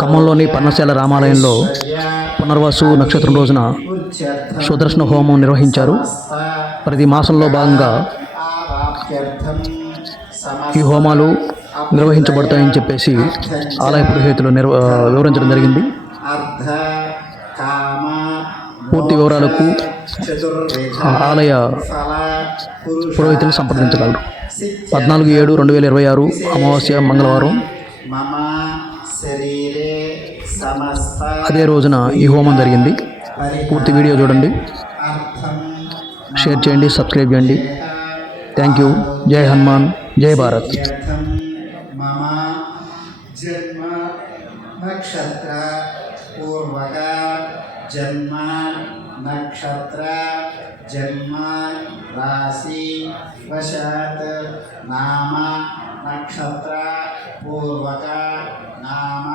ఖమ్మంలోని పర్ణశాల రామాలయంలో పునర్వసు నక్షత్రం రోజున సుదర్శన హోమం నిర్వహించారు. ప్రతి మాసంలో భాగంగా ఈ హోమాలు నిర్వహించబడతాయని చెప్పేసి ఆలయ పురోహితులు వివరించడం జరిగింది. పూర్తి వివరాలకు ఆలయ పురోహితులు సంప్రదించగలరు. 14/7/2026 అమావాస్య మంగళవారం. అదే రోజున ఈ హోమం జరిగింది. పూర్తి వీడియో చూడండి, షేర్ చేయండి, సబ్స్క్రైబ్ చేయండి. Thank you. జై హనుమాన్, జై భారత్. जन्म नक्षत्र जन्म राशि वशात नाम नक्षत्र पूर्वक नाम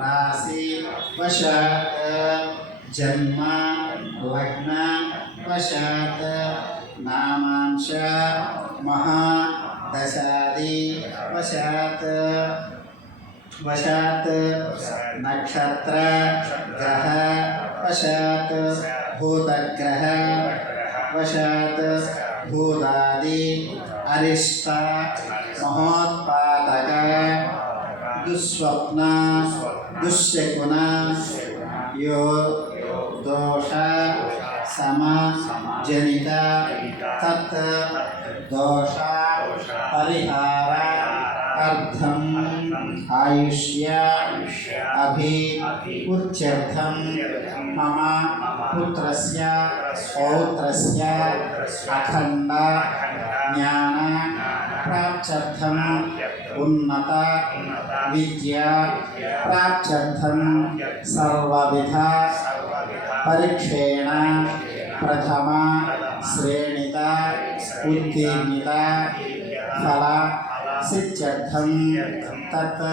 राशि वशात जन्म लग्न वशात नामांश महादशादि वशात वशात नक्षत्र ग्रह वशात भूतग्रह वशात भूतादि अरिष्ट महोत्पादक दुस्वप्न दुश्शकुन यो दोष सम जनित तत् दोष परिहार अर्थम आयुष्य अभिवृद्ध्यर्थं मम पुत्रस्य पौत्रस्य अखंड ज्ञान प्राप्त्यर्थं उन्नत विद्या प्राप्त्यर्थं सर्वविध परीक्षेण प्रथम श्रेणित उत्तीर्णित फल सिद्ध्यर्थं तत्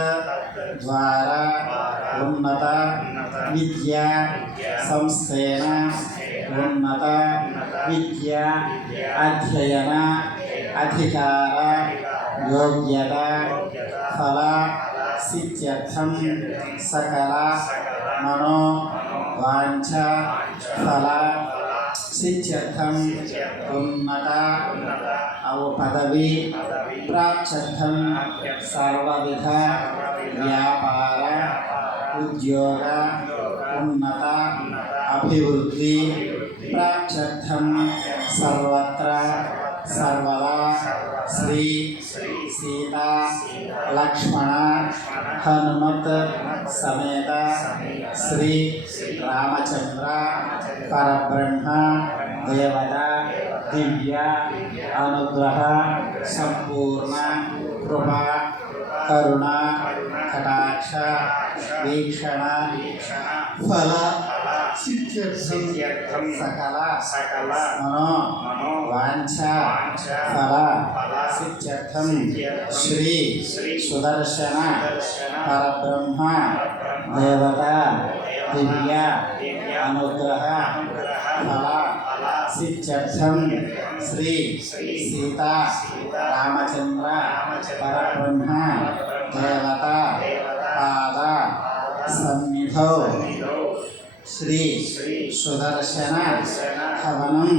द्वारा उन्नत विद्या संस्थेन उन्नत विद्या अध्ययन अधिकार योग्यता फल सिद्ध्यर्थं सकल मनो वांछा फल सिद्ध्यर्थं उन्नत पदवी प्राप्त्यर्थं सर्वविध व्यापार उद्योग उन्नत अभिवृद्धि प्राप्त्यर्थं सर्वत्र सर्वदा श्री सीता लक्ष्मण हनुमत समेत श्री रामचंद्र परब्रह्म देवता दिव्य अनुग्रह संपूर्ण कृपा करुणा कटाक्ष वीक्षण फल सिद्ध्यर्थं सकल मनो वांछा फल सिद्ध्यर्थं श्री सुदर्शन परब्रह्म देवता दिव्य अनुग्रह फल सिद्ध्यर्थं श्री सीता रामचंद्र परब्रह्म देवता पाद सन्निधौ श्री सुदर्शन हवनम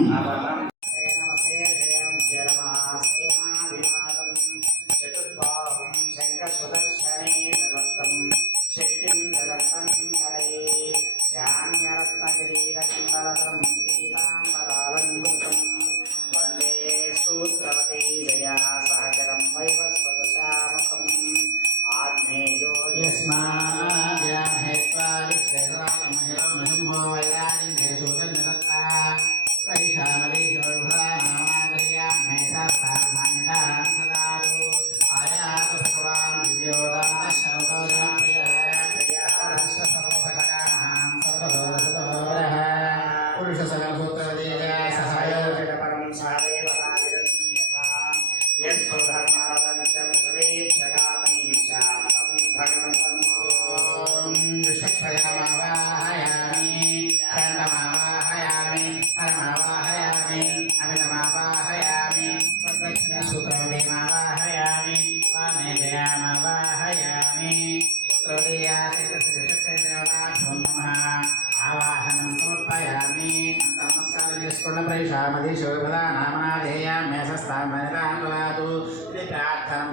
प्रैषामधिशोभदा नामनाधेयाम्यसस्तां वनितां ददातु इति प्रार्थनं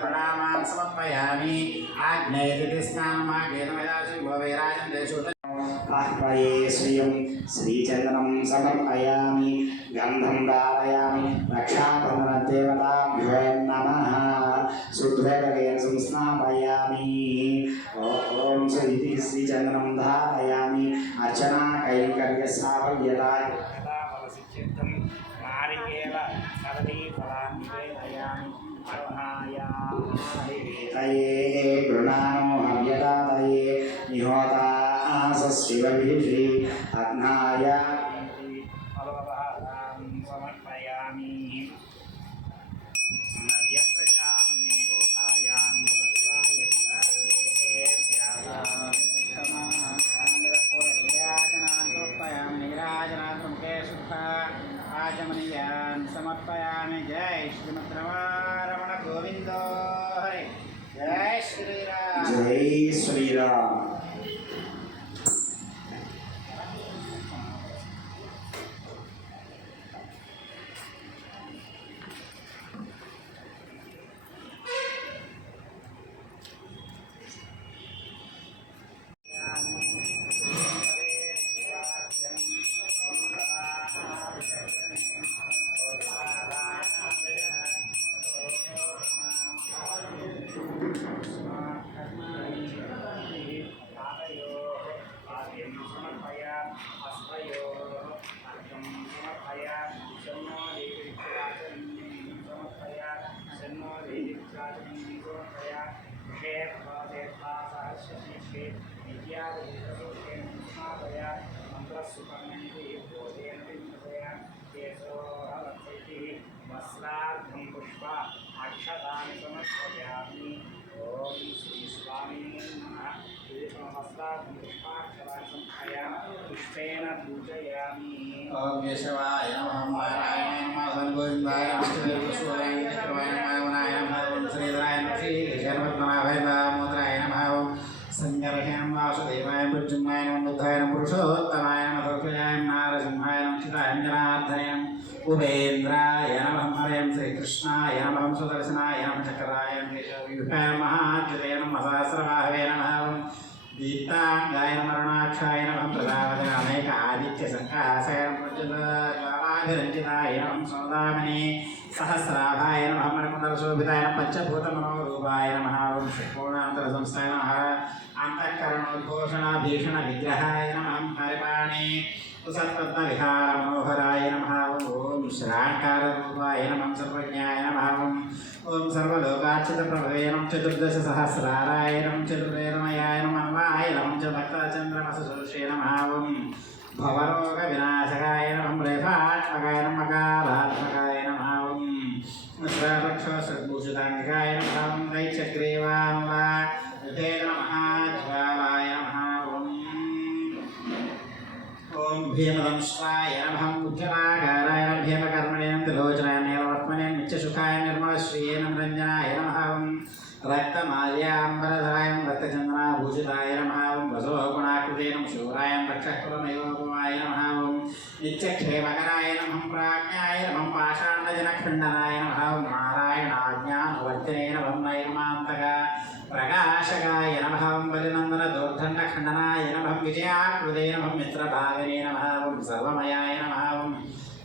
प्रणामान् समर्पयामि आग्नेयति स्नानमाग्नेन वैराजं भवेराजं देशो आह्वये श्रियं श्रीचन्दनं समर्पयामि गन्धं धारयामि रक्षाबन्धनदेवताभ्यो नमः शुद्धोदकेन संस्नापयामि ॐ श्रीचन्दनं धारयामि अर्चना कैङ्कर्यसाफल्यदाय फलसिद्ध्यर्थं नारिकेल कदलीफलानि निवेदयामि परमायाहिवेदये गृणानो हव्यदातये निहोतासशिवभिषि अग्नाय फलोपहारां समर्पयामि नद्यप्रजां निरोधायां मुदत्ताय आचमनीयान् समर्पयामि जय श्रीमद्रमण गोविंद हरे जय श्रीराम जय श्रीराम वस्त्रार्थं पुष्प अक्षतानि समर्पयामि ओम श्री स्वामी नमः वस्त्रार्थं पुष्पाक्षतानि समर्पयामि पुष्पेण पूजयामि ओम केशवाय नमः नारायणाय नमः गोविन्दाय नमः विष्णुवाय चक्रवाय नमः वनाय नमः ओम श्रीधराय नमः श्रीशर्वत्मनाभाय नमोद्राय नमः ओम संगर्षाय नमः वासुदेवाय प्रद्युम्नाय नमः बुद्धाय नमः पुरुषोत्तमाय नमः अक्षयाय नारसिंहाय नमः चिताय जनार्दनाय नमः उपेन्द्राय नमः हरं श्रीकृष्णाय नमः सुदर्शनाय नमः चक्राय केशवाय नमः अच्युताय नमः सहस्रबाहवे नमः दीप्तांगाय नमः अरुणाक्षाय नमः प्रजापते अनेक आदित्यसङ्कासाय नमः ज्वालाभिरञ्जिताय नमः सौदामिने सहस्राभाय नमः मणिकुण्डलशोभिताय नमः पञ्चभूतमनोरूपाय नमः ओं षट्कोणान्तरसंस्थाय नमः अन्तःकरणोद्घोषणाभीषणविग्रहाय नमः हरिपाणे सत्पद्मविहारमनोहराय नमः ओं श्राङ्काररूपाय नमः सर्वज्ञाय नमः ओं सर्वलोकाच्युतप्रभवे नमः चतुर्दशसहस्राराय नमः चतुर्वेदमयाय नमः अन्वाय नमः च भक्तचन्द्रमसुषे नमः ओं भवरोगविनाशकाय नमः रेफात्मकाय नमः कालात्मकाय नमः ओं श्रवक्षोषद्भूषिताङ्गिकाय नमः ओं दैत्यग्रीवान्वाय नमः ज्वालाय नमः ओम भीमदंष्ट्राय नमः उज्जलाकाराय नमः भीमकर्मणे नमः त्रिलोचनाय नीलवर्त्मने नित्यसुखाय निर्मलश्रिये नमः रञ्जनाय नमः रक्तमाल्याम्बरधराय रक्तचन्द्राभूषिताय नमः वसोगुणाकृते नमः शूराय रक्षकुलमयोपमाय नमः नित्यक्षेमकराय नमः प्राज्ञाय नमः पाषाण्डजनखण्डनाय नमः नारायणाज्ञानवर्तिने नमः नैर्मान्तक प्रकाशकाय नमः बलिनन्दनदोर्दण्डखण्डनाय नमः विजयाकृते नमः मित्रभाविने नमः सर्वमयाय नमः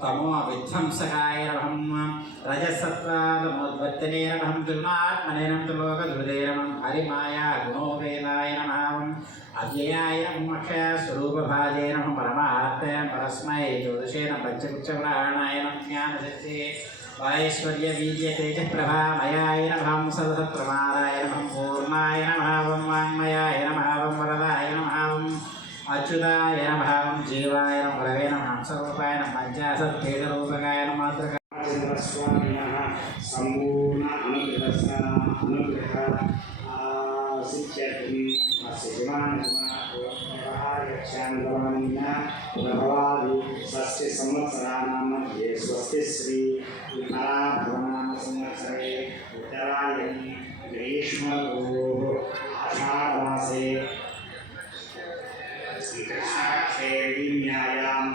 तमोविध्वंसकाय नमः रजसत्त्वादमोद्वर्तिने नमः दुर्नात्मने नमः त्रिलोकधृते नमः हरिमाया गुणोपेताय नमः अव्ययाय नमः अक्षयस्वरूपभाजे नमः परमात्मने परस्मै ज्योतिषेण पञ्चकुक्षप्राणाय नमः ज्ञानशक्तिः ऐश्वर्यवीर्य तेजप्रभामयाय नमः सततप्रमादाय नमः पूर्णाय नमः वाङ्मयाय नमः वरदाय नमः अच्युताय नमः जीवाय नमः गुरवे नमः सर्वपाय नमः पञ्चाशद्भेदरूपकाय नमः स्वामिनः सम्पूर्ण अनुग्रह सिद्ध्यर्थं प्रभवादि षष्टि संवत्सराणां मध्ये स्वस्ति श्री विमलाभवनाम संवत्सरे उत्तरायणी ग्रीष्मऋतोः आषाढमासे श्रीकृष्णपक्षे विन्यायां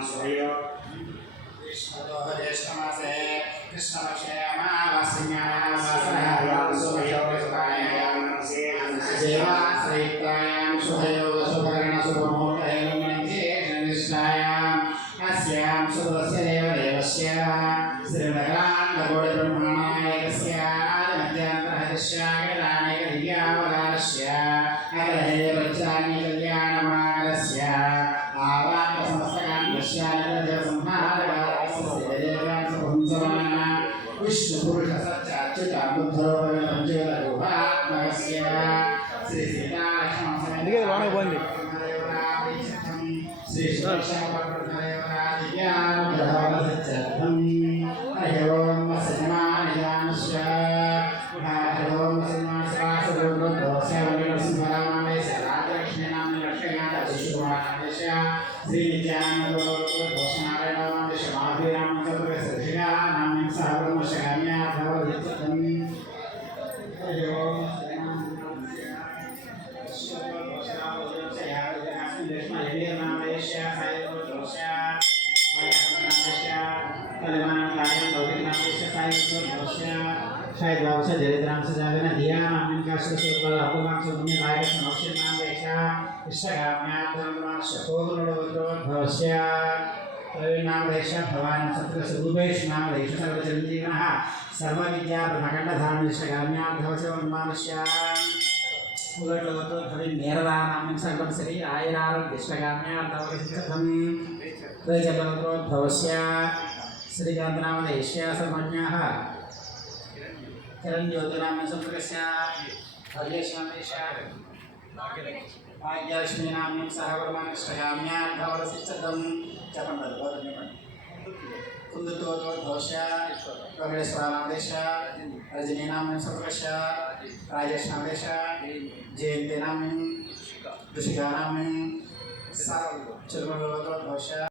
అందుకే లోనకి పోయింది శ్రీ నిత్యానంద श्रीकांतनामदेश्या सर्वज्ञाः किरण ज्योतिनाम संप्रकस्य भाग्यश्यामेशा भाग्यलक्ष्मी नाम सहवर्मानश्रयाम्या भवसिद्धं चपंडल कुंदतोद्भवस्य प्रवेशवानामदेशा रजनी नाम संप्रकस्य राजेशनामदेशा जयंती नाम ऋषिका नाम सर्व चर्मलोकोद्भवस्य